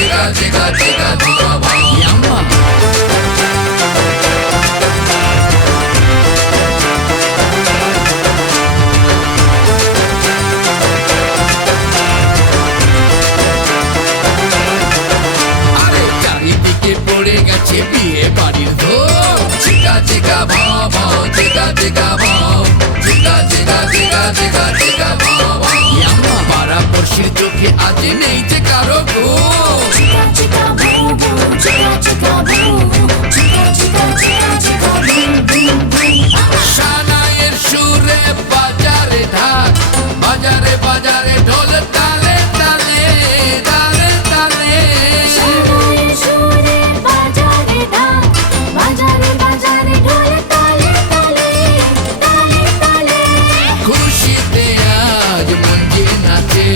chica, chica, chica, chica, yamma. আরে চারিদিকে পড়ে গেছে বিয়ে বাড়ির ধোম, চিকা চিকা ভাও ভাও, চিকা চিকা ভাও, চিকা চিকা চিকা চিকা চিকা ভাও ভাও, ইয়াম্মা। পাড়াপড়শির চোখে আজ নেই যে কারো ঘুম, chica chica boom boom, chica chica boom, chica chica chica chica boom boom boom. সানাইয়ের সুরে বাজারে ঢাক, বাজারে বাজারে ঢোল তালে তালে তালে তালে। শানায়ের সুরে বাজারে ঢাক, বাজারে বাজারে ঢোল তালে তালে তালে তালে। খুশিতে আজ মন যে নাচে,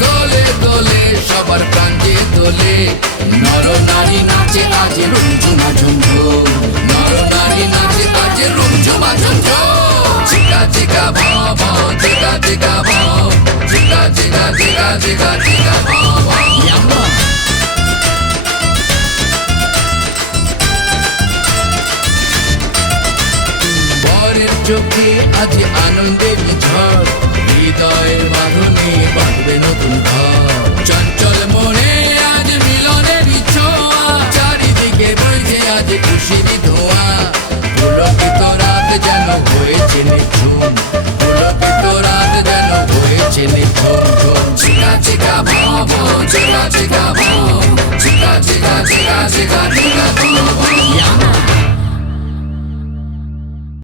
দোলে দোলে সবার প্রাণ যে দোলে। নর নারী নাচে আজ রুমঝুমা ঝুমঝুম, নর নারী নাচে আজ রুমঝুমা ঝুমঝুম। চিকা চিকা ভাও ভাও, চিকা চিকা ভাও, চিকা চিকা চিকা চিকা চিকা ভাও ভাও, ইয়াম্মা। বরের চোখে আজ আনন্দের ঝড়, হৃদয়ের বাঁধনে বাঁধবে নতুন ঘর। চঞ্চল মনে আজ মিলনের ছোঁয়া, চারিদিকে বইছে আজ খুশির ধোঁয়া। পুলকিত রাত যেন হয়েছে নিঝুম, পুলকিত রাত যেন হয়েছে নিঝুম ঝুম। চিকা চিকা ভাও ভাও, চিকা চিকা ভাও, চিকা চিকা চিকা চিকা চিকা ভাও।